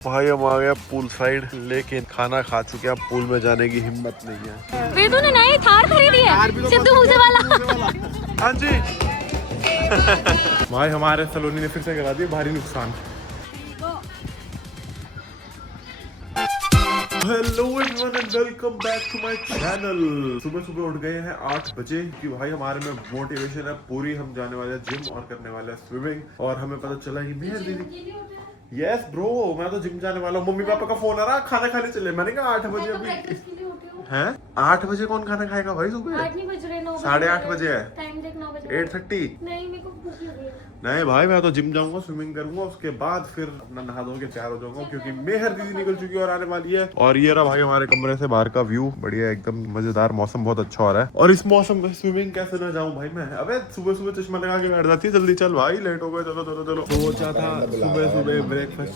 भाई हम आ गए पूल साइड, लेकिन खाना खा चुके हैं, पूल में जाने की हिम्मत नहीं है। वेदू ने नई थार खरीदी है, सिद्धू मूसेवाला। हाँ जी। भाई हमारे सलोनी ने फिर से करा दिया भारी नुकसान। Hello everyone and welcome back to my channel. सुबह सुबह उठ गए हैं 8 बजे कि भाई हमारे में मोटिवेशन है पूरी। हम जाने वाले हैं जिम और करने वाले हैं स्विमिंग। और हमें पता चला कि मेहर दीदी, यस ब्रो, मैं तो जिम जाने वाला हूँ। मम्मी पापा का फोन आ रहा, खाना खाने चले। मैंने कहा 8 बजे अभी हैं? 8 बजे कौन खाना खाएगा भाई सुबह? 8 नहीं बज रहे, 9 8:30 बजे है। टाइम देख 9 बजे। 8:30 नहीं, मेरे को भूख लगी है। नहीं भाई, मैं तो जिम जाऊंगा, स्विमिंग करूंगा, उसके बाद फिर अपना नहा धो के तैयार हो जाऊंगा, क्योंकि मेहर दीदी निकल चुकी है और आने वाली है। और ये रहा भाई हमारे कमरे से बाहर का व्यू, बढ़िया एकदम मजेदार, मौसम बहुत अच्छा हो रहा है। और इस मौसम में स्विमिंग कैसे ना जाऊं भाई मैं? अबे सुबह सुबह चश्मा लगा के बैठ जाती है, जल्दी चल भाई, लेट हो गए, चलो चलो चलो। सोचा था सुबह सुबह ब्रेकफास्ट,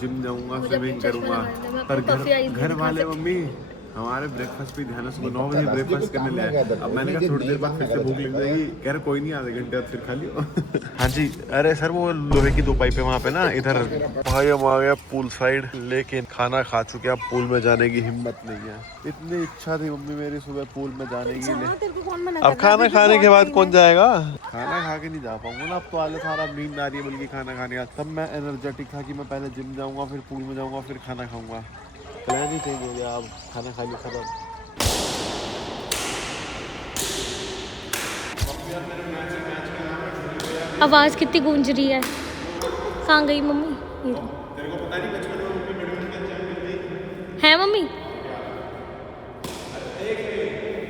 जिम जाऊंगा, स्विमिंग करूंगा, पर घर वाले मम्मी हमारे ब्रेकफास्ट पे ध्यान है, सुबह 9 बजे ब्रेकफास्ट करने ले आए। अब मैंने कहा थोड़ी देर बाद फिर से भूख लग जाएगी, कह रहे कोई नहीं, आधे घंटे बाद फिर खा लियो। हाँ जी, अरे सर वो लोहे की 2 पाइपें वहाँ पे ना इधर। भाई हम आ गए पूल साइड, लेकिन खाना खा चुके हैं, पूल में जाने की हिम्मत नहीं है। इतनी इच्छा थी मम्मी मेरी सुबह पूल में जाने की, अब खाना खाने के बाद कौन जाएगा? खाना खा के नहीं जा पाऊंगा ना, अब तो आले सारा नींद आ रही है बल्कि खाना खाने का। तब मैं एनर्जेटिक था कि मैं पहले जिम जाऊंगा, फिर पूल में जाऊंगा, फिर खाना खाऊंगा। प्लान ही चेंज हो गया, अब खाना खा लो खत्म। आवाज कितनी गूंज रही है। कहाँ गई मम्मी? तेरे को पता नहीं बचपन में मम्मी बैडमिंटन चैंपियन थी? है मम्मी?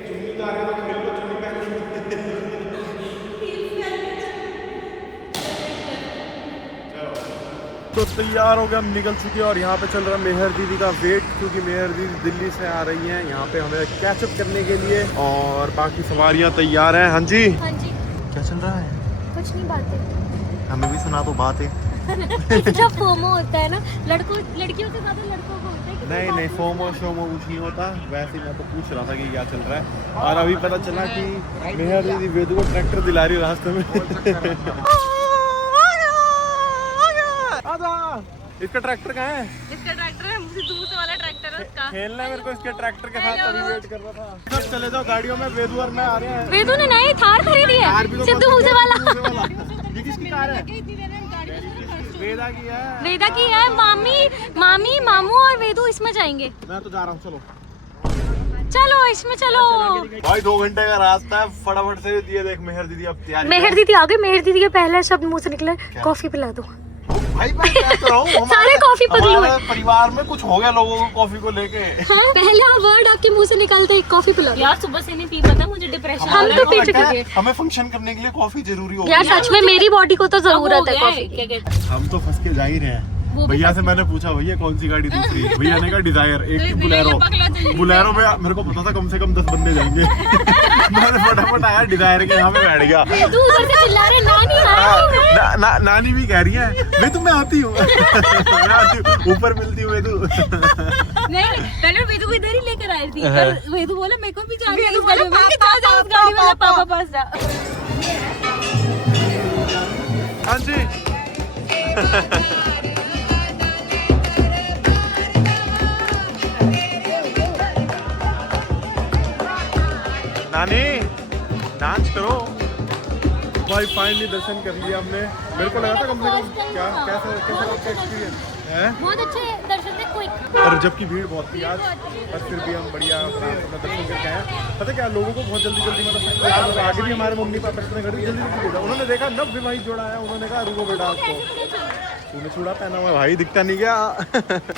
चुन्नी उतार के तो खेल लो, चुन्नी पहन लो। तो तैयार हो गए, हम निकल चुके हैं और यहाँ पे चल रहा है मेहर दीदी का वेट, क्योंकि मेहर दीदी दिल्ली से आ रही हैं यहाँ पे हमें कैचअप करने के लिए। और बाकी सवारियाँ तैयार हैं। हाँ जी, हाँ जी। क्या चल रहा है? कुछ नहीं, बातें। हमें भी सुना दो बातें। जब फोमो होता है ना, लड़कियों से ज्यादा लड़कों को होता है कि नहीं नहीं, फोमो शोमो कुछ नहीं होता। वैसे मैं तो पूछ रहा था कि क्या चल रहा है। और अभी पता चला कि मेहर दीदी वेदू को ट्रैक्टर दिला रही है रास्ते में। इसका ट्रैक्टर कहाँ है? इसका ट्रैक्टर है, सिद्धू मूसेवाला ट्रैक्टर है उसका। खेलना है मेरे को इसके ट्रैक्टर के साथ, अभी वेट कर रहा था। सब चले जाओ गाड़ियों में, वेदू और मैं आ रहे हैं। वेदू ने नई थार खरीदी है, सिद्धू मूसेवाला। ये किसकी कार है? वेदा की है। वेदा की है। मामी मामू और वेदू इसमें जाएंगे। मैं तो जा रहा हूँ, चलो चलो इसमें चलो। भाई 2 घंटे का रास्ता है, फटाफट से दिए देख मेहर दीदी अब तैयारी। मेहर दीदी आ गई। मेहर दीदी के पहले शब्द मुंह से निकले, कॉफी पिला दो। भाई मैं क्या कर रहा हूँ, सारे कॉफी पगलू हैं। परिवार में कुछ हो गया लोगों को कॉफी को लेके। हाँ? पहला वर्ड आपके मुंह से निकलते ही कॉफी पिला दो। यार सुबह से नहीं पी, पता मुझे डिप्रेशन। हम तो पी चुके हैं। हमें फंक्शन करने के लिए कॉफी जरूरी हो। यार सच में मेरी बॉडी को तो जरूरत है कॉफी की। क्या कहते हम तो फंस के जा ही रहे हैं। भैया से मैंने पूछा भैया कौन सी गाड़ी दूसरी? भैया ने कहा डिजायर, एक की बुलेरो में मेरे को पता था कम से कम 10 बंदे जाएंगे। मैंने फटाफट आया डिजायर के यहाँ पे बैठ गया। तू उधर से चिल्ला रहे नानी आ नानी भी कह रही है वे तो मैं आती हूँ। मैं आती हूँ, ऊपर मिलती हूँ वेदू। नहीं, पहले वेदू को इधर ही लेकर आई थी, पर वेदू बोला मेरे को भी जाना है इस गाड़ी में। मैं कहा जा उस गाड़ी में, पापा पास जा। हाँ जी। नानी डांस करो। भाई फाइनली दर्शन कर लिया हमने। मेरे को लगा था कम से कम क्या कैसा एक्सपीरियंस है? बहुत अच्छे दर्शन थे, क्विक। और जबकि भीड़ बहुत थी आज, पर फिर भी हम बढ़िया अपना दर्शन करके आए। पता क्या, लोगों को बहुत जल्दी मतलब आगे भी हमारे मम्मी पापा ने जल्दी भेजा। उन्होंने देखा नव विवाहित जोड़ा है, उन्होंने कहा रुको बेटा आपको, तूने चूड़ा पहना हुआ है भाई, दिखता नहीं क्या?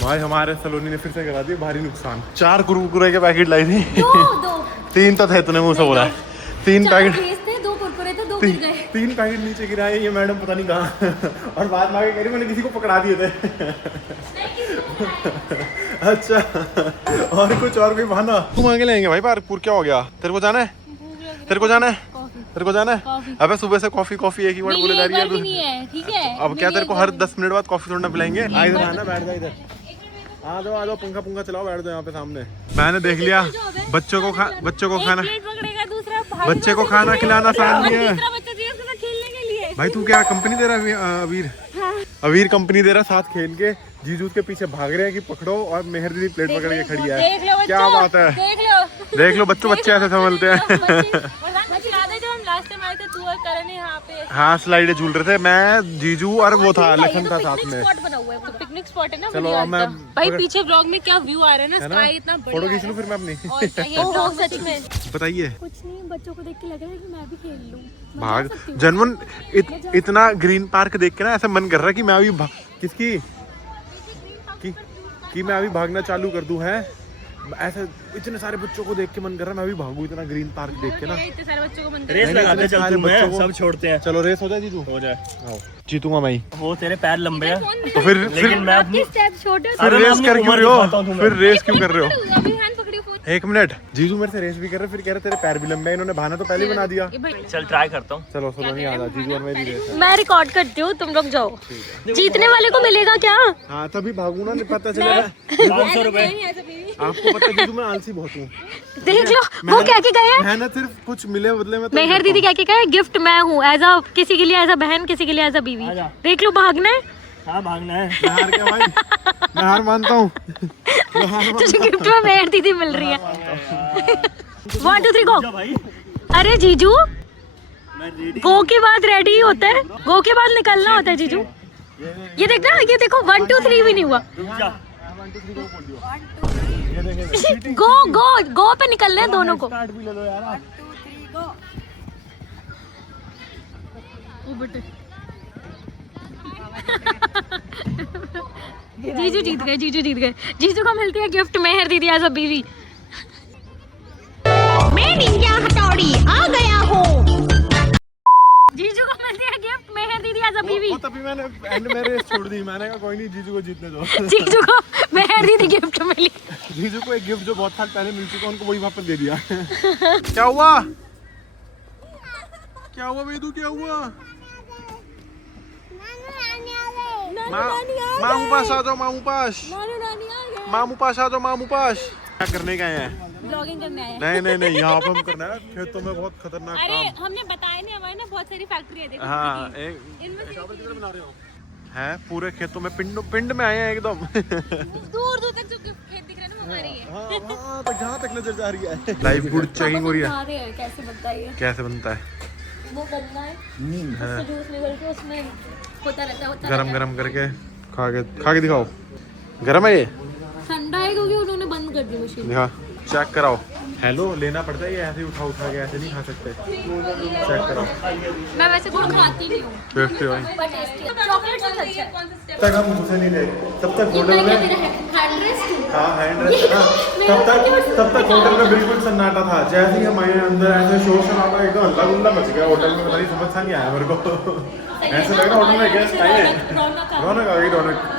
भाई हमारे सलोनी ने फिर से करा दिया भारी नुकसान। 4 कुरकुरे के पैकेट लाई थी। 3 तो थे, तूने मुँह से बोला। 3 पैकेट थे, 2 कुरकुरे थे, 2 गिर गए। 3 पैकेट नीचे गिराए ये मैडम पता नहीं कहाँ। और बाद में आगे कह रही मैंने किसी को पकड़ा दिए थे। अच्छा, और कुछ और भी बहाना तुम आगे लेंगे भाई। पार्कपुर क्या हो गया? तेरे को जाना है? तेरे को जाना है? तेरे को जाना है? अबे सुबह से कॉफी कॉफी एक ही वर्ड बोले जा रही है। नहीं है, ठीक है। अब क्या तेरे को हर 10 मिनट बाद कॉफी थोड़ा पिलाएंगे? इधर आना, बैठ जा इधर। आ जाओ, पंखा चलाओ, बैठ जाओ यहाँ पे सामने। मैंने देख लिया बच्चों को खाना, बच्चे को खाना खिलाना आसान नहीं है। भाई तू क्या कंपनी दे रहा है अबीर? हाँ अवीर कंपनी दे रहा साथ खेल के, जीजू के पीछे भाग रहे हैं कि पकड़ो, और मेहर दीदी प्लेट पकड़ के खड़ी है। देख लो क्या बात है, देख लो बच्चों, बच्चे ऐसे संभलते हैं। जब हम लास्ट टाइम आए थे तू और करण यहाँ पे हाँ स्लाइडे झूल रहे थे, मैं, जीजू और वो था लखन था साथ में। स्पॉट बना हुआ है, तो पिकनिक स्पॉट है ना। चलो अब मैं भाई पीछे व्लॉग में क्या व्यू आ रहा है ना, स्काई इतना बढ़िया। फोटो खींच लूं फिर मैं अपनी। और चाहिए व्लॉग सच में। बताइए। कुछ नहीं, बच्चों को देख के लग रहा है कि मैं भी खेल लूं। भाग जनवन, इतना ग्रीन पार्क देख के ना ऐसा मन कर रहा है कि मैं अभी किसकी कि मैं अभी भागना चालू कर दूं। है ऐसे इतने सारे बच्चों को देख के मन कर रहा है मैं अभी भागूं इतना ग्रीन पार्क देख के ना। इतने सारे बच्चों को मन रेस लगाते चलते हैं, सब छोड़ते हैं। चलो रेस हो जाए जीजू, हो जाए। आओ जीतूंगा मैं ही। वो तेरे पैर लंबे हैं तो फिर लेकिन मैं अपनी स्टेप छोटे फिर रेस कर क्यों रहे हो, फिर रेस क्यों कर रहे हो। अभी हैंड पकड़ी फोन। एक मिनट, जीजू मेरे से रेस भी कर रहे, फिर कह रहे तेरे पैर भी लंबे हैं। इन्होंने बहाना तो पहले ही बना दिया। चल ट्राई करता हूँ। चलो चलो नहीं आ रहा, जीजू और मेरी रेस है। मैं रिकॉर्ड करती हूँ, तुम लोग जाओ। जीतने वाले को मिलेगा क्या? हाँ तभी भागू ना, पता चलेगा। 500 रुपए। आपको पता है जीजू मैं आलसी बहुत हूँ। देख लो वो क्या के गए हैं। मेहनत सिर्फ कुछ मिले बदले में तो मेहर दीदी क्या के गए, गिफ्ट मैं हूँ एज अ, किसी के लिए एज अ बहन, किसी के लिए एज अ बीवी। देख लो भागना है। हाँ भागना है। मैं हार गया भाई, मैं हार मानता हूँ। तुझे गिफ्ट में मेहर दीदी मिल रही है। 1 2 3 गो। भाई अरे जीजू मैं रेडी। गो के बाद रेडी ही होता है, गो के बाद निकलना होता है जीजू। ये देखना, ये देखो 1 2 3 भी नहीं हुआ। गो गो गो पे निकलना है दोनों को। कार्ड भी ले लो यार। जीजू जीत गए, जीजू जीत गए। जीजू को मिलती है गिफ्ट मेहर दीदी एज अ बीवी। मैं निंजा हथौड़ी आ गया हूँ। जीजू को मिलती है गिफ्ट मेहर दीदी एज अ बीवी। तभी मैंने एंड में रेस छोड़ दी, मैंने कहा कोई नहीं जीजू को जीतने दो। जीजू को मेहर दीदी गिफ्ट मिली। जीजू को एक गिफ्ट जो बहुत साल पहले मिल चुका उनको वही वापस दे दिया। क्या हुआ, क्या हुआ वेदू, क्या हुआ? मामू पास आ जाओ, मामू पास, मामू पास आ जाओ, मामू पास। क्या करने गए हैं? ब्लॉगिंग करने आए हैं। नहीं नहीं नहीं, यहाँ पे हम करना है खेतों में बहुत खतरनाक अरे काम। हमने बताया नहीं, हमारे ना बहुत सारी फैक्ट्री है। देखो हाँ इनमें से बना रहे हो है, पूरे खेतों में पिंड में आए हैं एकदम। दूर दूर तक जो खेत दिख रहे हैं ना वो हमारी है। हाँ तक जहाँ तक नजर जा रही है। लाइव गुड चेकिंग हो रही है। कैसे बनता है ये? कैसे बनता है? वो बनना है, उससे जूस निकल के उसमें होता रहता है। गरम गरम करके खा के दिखाओ। गरम है ये? ठंडा है क्योंकि उन्होंने बंद कर दी मशीन। दिखा, चेक कराओ। हेलो, लेना पड़ता है ये, ऐसे ही उठा के ऐसे नहीं खा सकते। चेक कराओ। मैं वैसे गुड़ खाती नहीं हूँ, देखते हो पर टेस्टी है। चॉकलेट से अच्छा है। तब तक हम घुसे नहीं थे, तब तक होटल में हैंड हाँ हैंड था। तब तक होटल में बिल्कुल सन्नाटा था। जैसे ही हम आए अंदर ऐसे शोर शराबा एकदम हल्ला गुल्ला मच गया होटल में। पता नहीं समझ सा नहीं आया मेरे को। ऐसा लग रहा होटल में गेस्ट आए हैं, रौनक आ गई, रौनक।